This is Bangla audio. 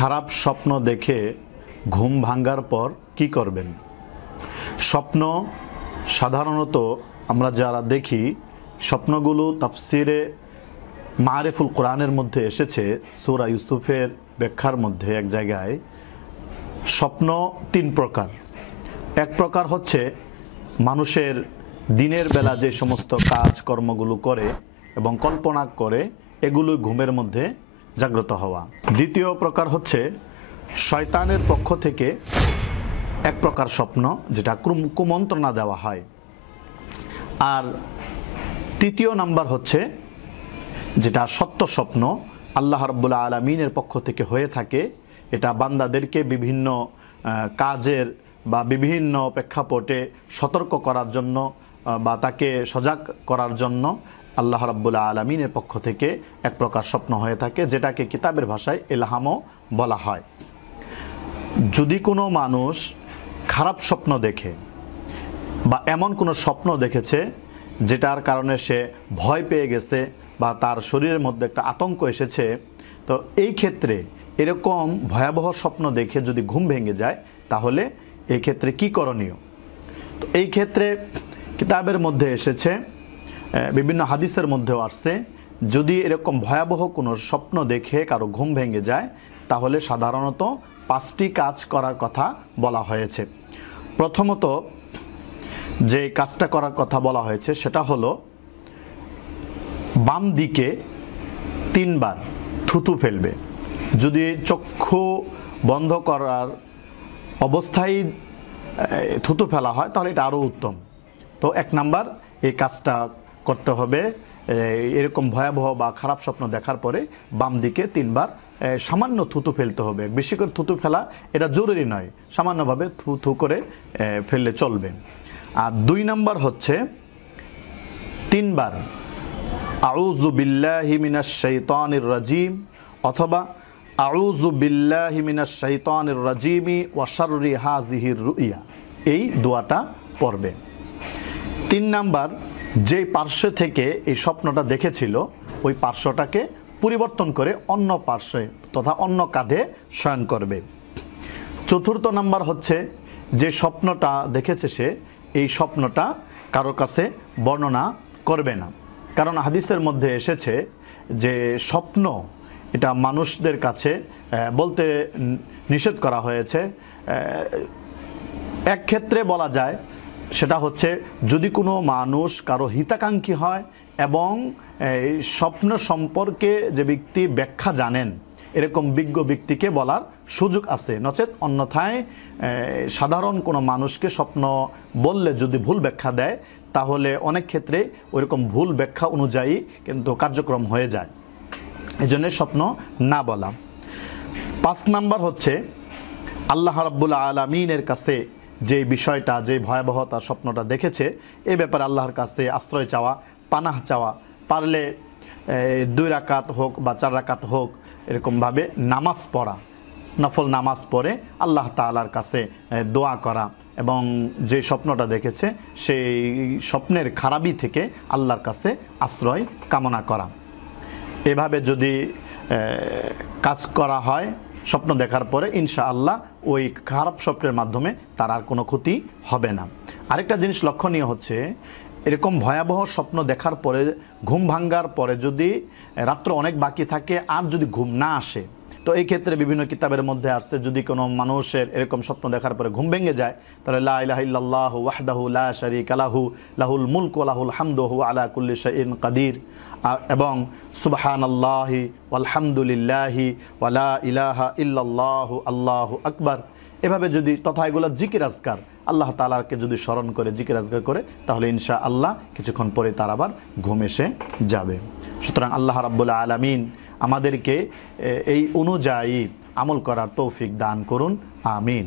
খারাপ স্বপ্ন দেখে ঘুম ভাঙ্গার পর কি করবেন? স্বপ্ন সাধারণত আমরা যারা দেখি, স্বপ্নগুলো তাফসিরে মারেফুল কোরআনের মধ্যে এসেছে, সুরা ইউসুফের ব্যাখ্যার মধ্যে এক জায়গায়। স্বপ্ন তিন প্রকার। এক প্রকার হচ্ছে মানুষের দিনের বেলা যে সমস্ত কাজ কর্মগুলো করে এবং কল্পনা করে, এগুলো ঘুমের মধ্যে জাগ্রত হওয়া। দ্বিতীয় প্রকার হচ্ছে শয়তানের পক্ষ থেকে এক প্রকার স্বপ্ন, যেটা কুমন্ত্রণা দেওয়া হয়। আর তৃতীয় নাম্বার হচ্ছে যেটা সত্য স্বপ্ন, আল্লাহ রব্বুল্লা আলমিনের পক্ষ থেকে হয়ে থাকে। এটা বান্দাদেরকে বিভিন্ন কাজের বা বিভিন্ন প্রেক্ষাপটে সতর্ক করার জন্য বা তাকে সজাগ করার জন্য আল্লাহ রাব্বুল্লাহ আলমিনের পক্ষ থেকে এক প্রকার স্বপ্ন হয়ে থাকে, যেটাকে কিতাবের ভাষায় এলহামও বলা হয়। যদি কোনো মানুষ খারাপ স্বপ্ন দেখে বা এমন কোনো স্বপ্ন দেখেছে, যেটার কারণে সে ভয় পেয়ে গেছে বা তার শরীরের মধ্যে একটা আতঙ্ক এসেছে, তো এই ক্ষেত্রে এরকম ভয়াবহ স্বপ্ন দেখে যদি ঘুম ভেঙে যায়, তাহলে এই ক্ষেত্রে কি করণীয়? তো এই ক্ষেত্রে কিতাবের মধ্যে এসেছে বিভিন্ন হাদিসের মধ্যেও আসছে, যদি এরকম ভয়াবহ কোনো স্বপ্ন দেখে কারও ঘুম ভেঙে যায়, তাহলে সাধারণত পাঁচটি কাজ করার কথা বলা হয়েছে। প্রথমত, যে কাজটা করার কথা বলা হয়েছে, সেটা হলো বাম দিকে তিনবার থুতু ফেলবে। যদি চক্ষু বন্ধ করার অবস্থায় থুতু ফেলা হয়, তাহলে এটা আরও উত্তম। তো এক নাম্বার, এই কাজটা করতে হবে। এরকম ভয়াবহ বা খারাপ স্বপ্ন দেখার পরে বাম দিকে তিনবার সামান্য থুতু ফেলতে হবে। বেশি করে থুতু ফেলা এটা জরুরি নয়, সামান্যভাবে থু থু করে ফেললে চলবে। আর দুই নাম্বার হচ্ছে তিনবার, আউযু বিল্লাহি মিনাশ শাইতানির রাজিম অথবা আউযু বিল্লাহি মিনাশ শাইতানির রাজিমি ওয়া শাররি হাযিহির রুইয়া। এই দোয়াটা পড়বে। তিন নাম্বার যে পার্শ্ব থেকে এই স্বপ্নটা দেখেছিল, ওই পার্শ্বটাকে পরিবর্তন করে অন্য পার্শ্বে তথা অন্য কাঁধে শয়ন করবে। চতুর্থ নাম্বার হচ্ছে, যে স্বপ্নটা দেখেছে সে, এই স্বপ্নটা কারোর কাছে বর্ণনা করবে না। কারণ হাদিসের মধ্যে এসেছে যে স্বপ্ন এটা মানুষদের কাছে বলতে নিষেধ করা হয়েছে। এক ক্ষেত্রে বলা যায় সেটা হচ্ছে যদি কোনো মানুষ কারও হিতাকাঙ্ক্ষী হয় এবং, এই স্বপ্ন সম্পর্কে যে ব্যক্তি ব্যাখ্যা জানেন, এরকম বিজ্ঞ ব্যক্তিকে বলার সুযোগ আছে। নচেত অন্যথায় সাধারণ কোনো মানুষকে স্বপ্ন বললে যদি ভুল ব্যাখ্যা দেয়, তাহলে অনেক ক্ষেত্রে ওইরকম ভুল ব্যাখ্যা অনুযায়ী কিন্তু কার্যক্রম হয়ে যায়। এই জন্য স্বপ্ন না বলা। পাঁচ নাম্বার হচ্ছে, আল্লাহ রাব্বুল আলমিনের কাছে যে বিষয়টা, যে ভয়াবহতা স্বপ্নটা দেখেছে, এ ব্যাপারে আল্লাহর কাছে আশ্রয় চাওয়া, পানাহ চাওয়া, পারলে দুই রাকাত হোক বা চার রাকাত হোক, এরকমভাবে নামাজ পড়া, নফল নামাজ পড়ে আল্লাহ তাআলার কাছে দোয়া করা এবং যে স্বপ্নটা দেখেছে, সেই স্বপ্নের খারাপি থেকে আল্লাহর কাছে আশ্রয় কামনা করা। এভাবে যদি কাজ করা হয় স্বপ্ন দেখার পরে ইনশা আল্লাহ ওই খারাপ স্বপ্নের মাধ্যমে তার আর কোনো ক্ষতি হবে না। আরেকটা জিনিস লক্ষণীয় হচ্ছে, এরকম ভয়াবহ স্বপ্ন দেখার পরে, ঘুম ভাঙ্গার পরে যদি রাত্র অনেক বাকি থাকে, আর যদি ঘুম না আসে তো এই ক্ষেত্রে বিভিন্ন কিতাবের মধ্যে আসছে, যদি কোনো মানুষের এরকম স্বপ্ন দেখার পরে ঘুম ভেঙে যায়, তাহলে লা ইলাহা ইল্লাল্লাহু ওয়াহদাহু লা শারীকা লাহু, লাহুল মুলক লাহুল হামদু ওয়া আলা কুল্লি শাইইন কাদির। এবং সুবহানাল্লাহি আল্লাহি ওয়া লা ইলাহা ইল্লাল্লাহু আল্লাহু আকবার। এভাবে যদি তথা এগুলো জিকির আজকার, আল্লাহ তালাকে যদি স্মরণ করে, জিকির আজগার করে, তাহলে ইনশা আল্লাহ কিছুক্ষণ পরে তার আবার ঘুম এসে যাবে। সুতরাং আল্লাহ রাব্বুল আলামিন আমাদেরকে এই অনুযায়ী আমল করার তৌফিক দান করুন। আমিন।